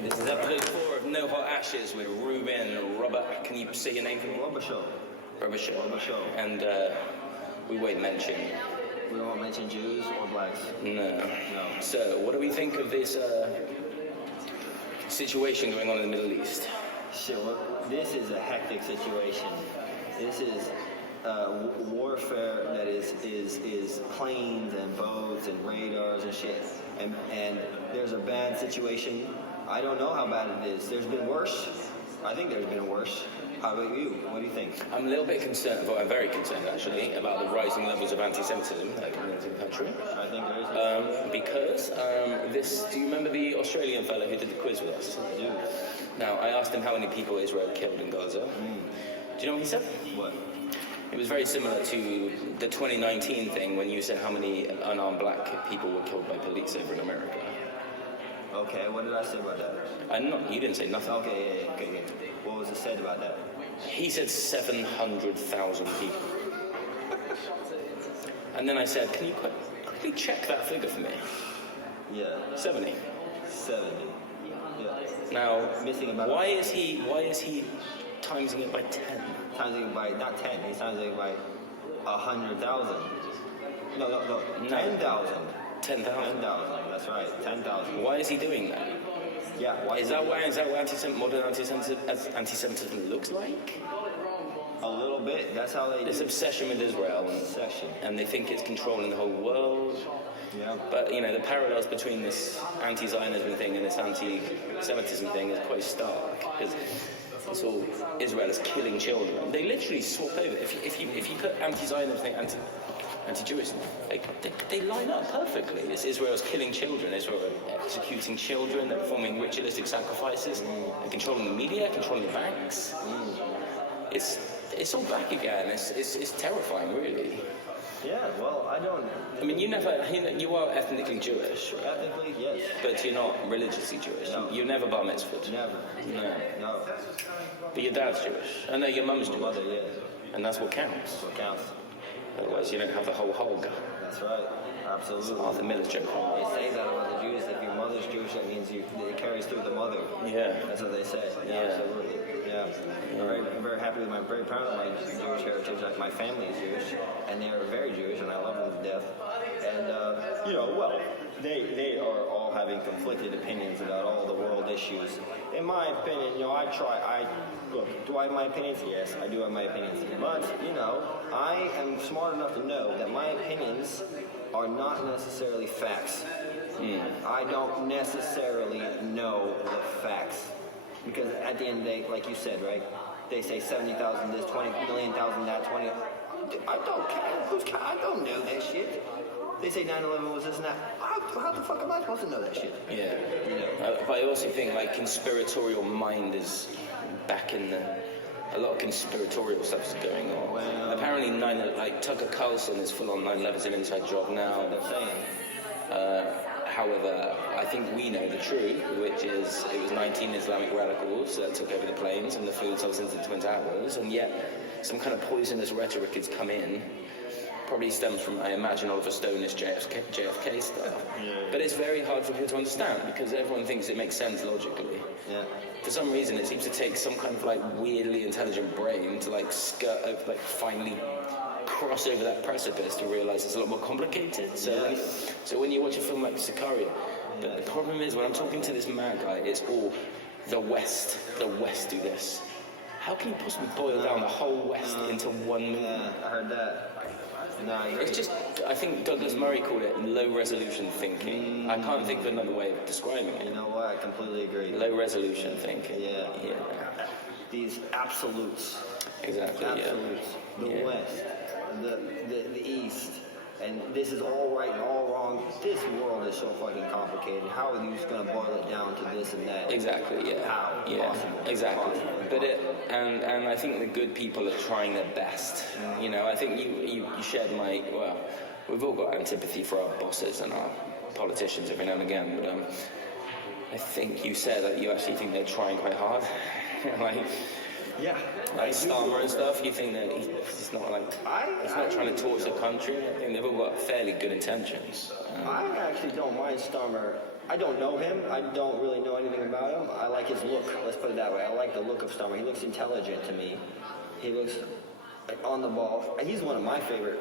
Okay, this is episode 4 of No Hot Ashes with Ruben Robert. Can you say your name for me? Rubber Show. Rubber Show. Rubber Show. And we won't mention. We won't mention Jews or blacks. No. No. So, what do we think of this situation going on in the Middle East? Shit, this is a hectic situation. This is warfare that is planes and boats and radars and shit. And there's a bad situation. I don't know how bad it is. There's been worse. I think there's been worse. How about you? What do you think? I'm a little bit concerned, well, I'm very concerned actually, about the rising levels of anti-Semitism that are coming into the country. I think there is. Because do you remember the Australian fellow who did the quiz with us? I do. Now, I asked him how many people Israel killed in Gaza. Do you know what he said? What? It was very similar to the 2019 thing when you said how many unarmed black people were killed by police over in America. Okay, what did I say about that? You didn't say nothing. Okay. What was it said about that? He said 700,000 people. And then I said, can you quickly check that figure for me? Yeah. 70. 70. Yeah. Now, Missing about why is he timesing it by 10? Timesing it by, not 10, he's timesing it by 100,000. No. 10,000. 10,000. 10,000, that's right, 10,000. Why is he doing that? Yeah, why Is that what modern anti-Semitism looks like? A little bit, that's how they This do. obsession with Israel, Obsession. and they think it's controlling the whole world. Yeah. But, you know, the parallels between this anti-Zionism thing and this anti-Semitism thing is quite stark, because it's all Israel is killing children. They literally swap over. If you put anti-Zionism thing, anti-Jewish, they line up perfectly. It's Israel's killing children, Israel executing children, they're performing ritualistic sacrifices, they're controlling the media, controlling the banks. It's all back again. It's terrifying, really. Yeah, well, I mean, you are ethnically Jewish, right? Ethnically, yes. But you're not religiously Jewish. No. You're never bar mitzvahed. Never. No. But your dad's Jewish. I know your mum's Jewish. Mother, yeah. And that's what counts. That's what counts. Otherwise, you don't have the whole hog. That's right. Absolutely. Arthur Miller's joke. They say that about the Jews. If your mother's Jewish, that means it carries through the mother. Yeah. That's what they say. Yeah. Absolutely. Yeah. I'm very happy with very proud of my Jewish heritage. Like, my family is Jewish, and they are very Jewish, and I love them to death. And they are all having conflicted opinions about all the world issues. In my opinion, look, do I have my opinions? Yes, I do have my opinions. But, I am smart enough to know that my opinions are not necessarily facts. I don't necessarily know the facts. Because at the end of the day, like you said, right? They say 70,000 this, 20 million thousand that, 20. I don't care. I don't know that shit. They say 9/11 was this and that. How the fuck am I supposed to know that shit? Yeah. But I also think conspiratorial mind is back in a lot of conspiratorial stuff is going on. Well, apparently, Tucker Carlson is full on 9/11 is an inside job now. They're saying. However, I think we know the truth, which is it was 19 Islamic radicals that took over the planes and the food substance in the Twin Towers, and yet some kind of poisonous rhetoric has come in. Probably stems from, I imagine, Oliver Stone's JFK stuff. Yeah. But it's very hard for people to understand because everyone thinks it makes sense logically. Yeah. For some reason, it seems to take some kind of weirdly intelligent brain to skirt over, finally cross over that precipice to realize it's a lot more complicated. So when you watch a film like Sicario, but the problem is when I'm talking to this mad guy, it's all the West do this. How can you possibly boil down the whole West into one movie? Yeah, I heard that. No, It's just, I think Douglas Murray called it low resolution thinking. I can't think of another way of describing it. You know what? I completely agree. Low resolution thinking. Yeah. Yeah. These absolutes. Exactly. Absolutes. Yeah. The Yeah. West, the East, and this is all right and all wrong. This world is so fucking complicated. How are you just gonna boil it down to this and that? Exactly. Yeah. How? Yeah. Possible. Exactly. Possible. But and I think the good people are trying their best. I think you shared we've all got antipathy for our bosses and our politicians every now and again, but I think you said that you actually think they're trying quite hard. Yeah. Like Starmer and stuff, you think that he's not like he's not trying to torch the country? I think they've all got fairly good intentions. I actually don't mind Starmer. I don't know him. I don't really know anything about him. I like his look. Let's put it that way. I like the look of Starmer. He looks intelligent to me. He looks like on the ball. He's one of my favorite.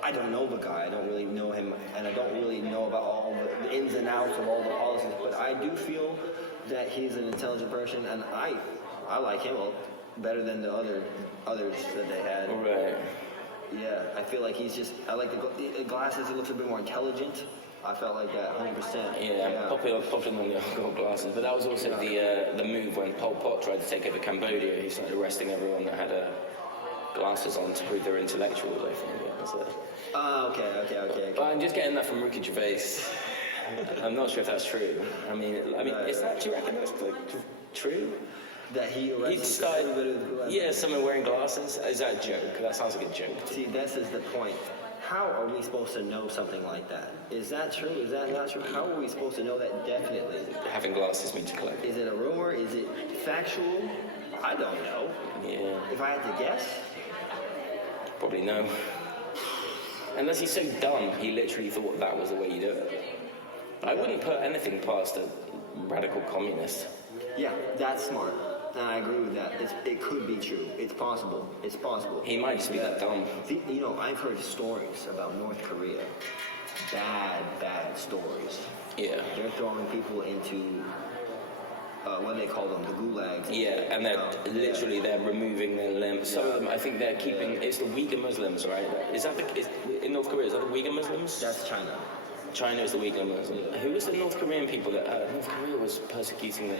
I don't know the guy. I don't really know him, and I don't really know about all the ins and outs of all the policies. But I do feel that he's an intelligent person, and I like him better than the others that they had. Right. Yeah, I feel like he's just. I like the glasses. He looks a bit more intelligent. I felt like that 100%. Yeah, popping on the gold glasses. But that was also the move when Pol Pot tried to take over Cambodia. He started arresting everyone that had glasses on to prove they're intellectuals, I think. Yeah, so. Okay. But I'm just getting that from Ricky Gervais. I'm not sure if that's true. I mean, is that, do you reckon that's like, true? That he He arrested started, everybody with glasses? yeah, someone wearing glasses. Is that a joke? That sounds like a joke. See, this is the point. How are we supposed to know something like that? Is that true? Is that not true? How are we supposed to know that definitely? Having glasses means to collect. Is it a rumor? Is it factual? I don't know. Yeah, If I had to guess, probably no. Unless he's so dumb, he literally thought that was the way you do it. I wouldn't put anything past a radical communist. yeah, that's smart. And I agree with that. It could be true. It's possible. It's possible. He might just be that dumb. You know, I've heard stories about North Korea. Bad stories. Yeah. They're throwing people into, what do they call them? The gulags. Yeah, and they're removing their limbs. Some of them, I think they're keeping. It's the Uyghur Muslims, right? Is that in North Korea? Is that the Uyghur Muslims? That's China. China is the Uyghur Muslims. Who was the North Korean people that North Korea was persecuting them?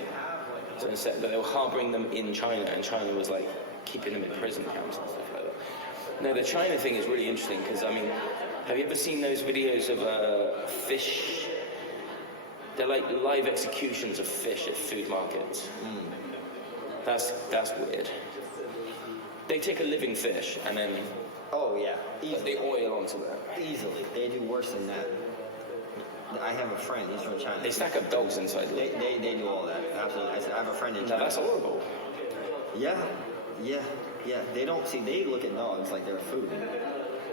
So instead, they were harboring them in China, and China was like keeping them in prison camps and stuff like that. No, the China thing is really interesting because I mean, have you ever seen those videos of fish? They're like live executions of fish at food markets. That's weird. They take a living fish and then Oh yeah, put the oil onto that. easily. They do worse than that. I have a friend. He's from China. They stack up dogs inside. They do all that. Absolutely. I have a friend in No, China. that's horrible. Yeah. They don't see. They look at dogs like they're food.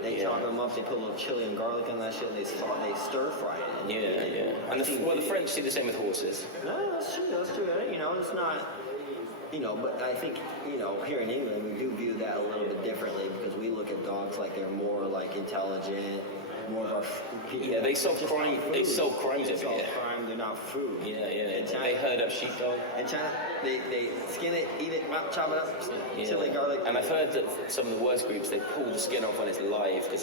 They chop them up. They put a little chili and garlic in that shit. They stir fry it. And Yeah. And the French do the same with horses. No, that's true. You know, it's not. You know, but I think, you know, here in England we do view that a little bit differently because we look at dogs like they're more like intelligent, more of our people. Yeah, they solve Just crime. not food. They solve crimes They over solve here. crime. They're not food. Yeah. In China, They herd up sheepdog. In China, they skin it, eat it, chop it up, chili, garlic. And I've heard that some of the worst groups, they pull the skin off when it's live because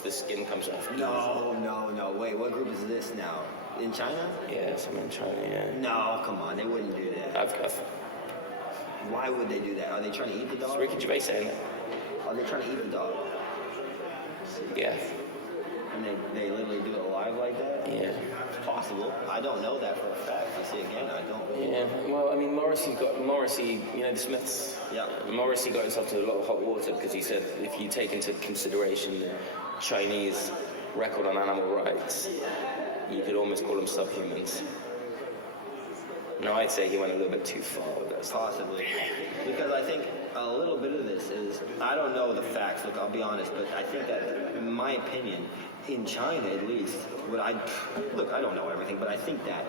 the skin comes off. No. Wait, what group is this now? In China? Yeah, some in China, yeah. No, come on, they wouldn't do that. Why would they do that? Are they trying to eat the It's dog? Ricky Gervais saying it. Are they trying to eat the dog? Yeah. And they literally do it live like that? Yeah. It's possible. I don't know that for a fact. I see again, I don't really. Yeah. Well, I mean, Morrissey, you know, the Smiths? Yeah. Morrissey got himself into a lot of hot water because he said if you take into consideration the Chinese record on animal rights, you could almost call them subhumans. No, I'd say he went a little bit too far with that stuff. Possibly. Because I think a little bit of this is, I don't know the facts, look, I'll be honest, but I think that, in my opinion, in China at least, I don't know everything, but I think that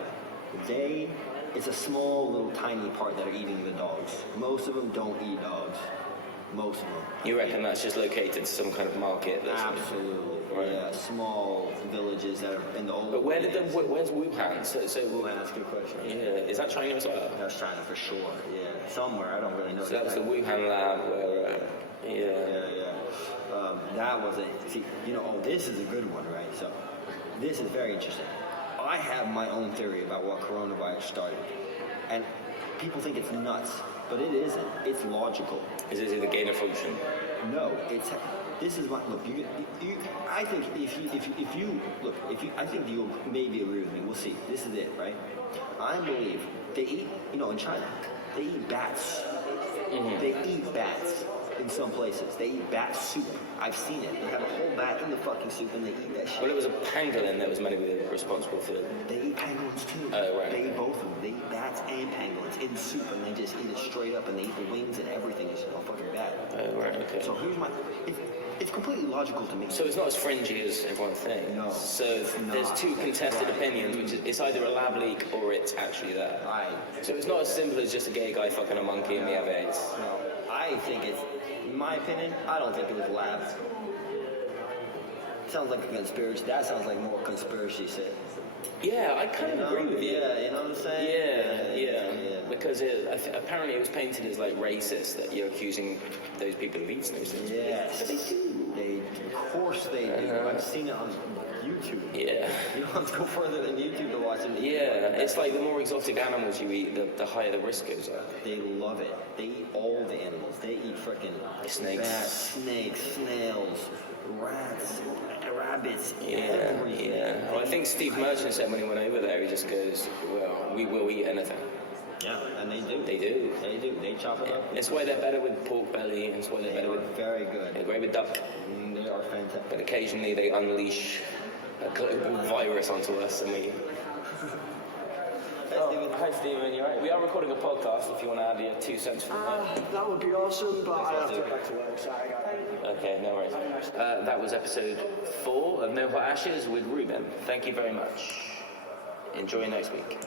it's a small little tiny part that are eating the dogs. Most of them don't eat dogs. Most of them. You reckon that's just located to some kind of market? Absolutely. Right. Yeah, small villages that are in the old. But where's Wuhan? So Wuhan, that's a good question. yeah, is that China as well? That's China for sure. Yeah, somewhere I don't really know. So that was the exactly. Wuhan lab where, Yeah. That was it. See, you know, this is a good one, right? So, this is very interesting. I have my own theory about what coronavirus started, and people think it's nuts, but it isn't. It's logical. Is it the gain of function? No, this is what. Look, I think I think you'll maybe agree with me. We'll see. This is it, right? I believe they eat. You know, in China, they eat bats. They eat bats. in some places. They eat bat soup. I've seen it. They have a whole bat in the fucking soup and they eat that shit. Well, it was a pangolin that was meant to be responsible for. They eat pangolins too. Oh, right. They eat both of them. They eat bats and pangolins in soup, and they just eat it straight up, and they eat the wings and everything. It's a fucking bat. Oh, right, okay. So here's my. It's completely logical to me. So it's not as fringy as everyone thinks. No. So there's two contested opinions, which is it's either a lab leak or it's actually there. Right. So it's not as simple as just a gay guy fucking a monkey and we have AIDS. No, I think it's, in my opinion, I don't think it was labs. Sounds like a conspiracy. That sounds like more conspiracy shit. Yeah, I kind of agree with you. Yeah, you know what I'm saying? Yeah. Because apparently it was painted as like racist that you're accusing those people of eating those things. Yes. But they do. Of course they do. I've seen it on YouTube. Yeah. You don't have to go further than YouTube to watch it. Yeah, it's like the more exotic animals you eat, the higher the risk goes up. They love it. They eat all the animals. They eat frickin' Snakes. bats, snakes, snails, rats, rabbits, everything. Yeah. Well, I think Steve Merchant said when he went over there, he just goes, well, we will eat anything. Yeah, and they do. They do. They do. They chop it up. It's why they're better with pork belly, and it's why they're They better are with... very good. They're great with duck. They are fantastic. But occasionally they unleash a global virus onto us and we... Hi Stephen, you right? We are recording a podcast if you want to add your 2 cents from that. That would be awesome, but I have to get back to work, so I got Okay, no worries. That was episode 4 of No Hot Ashes with Ruben. Thank you very much. Enjoy next week.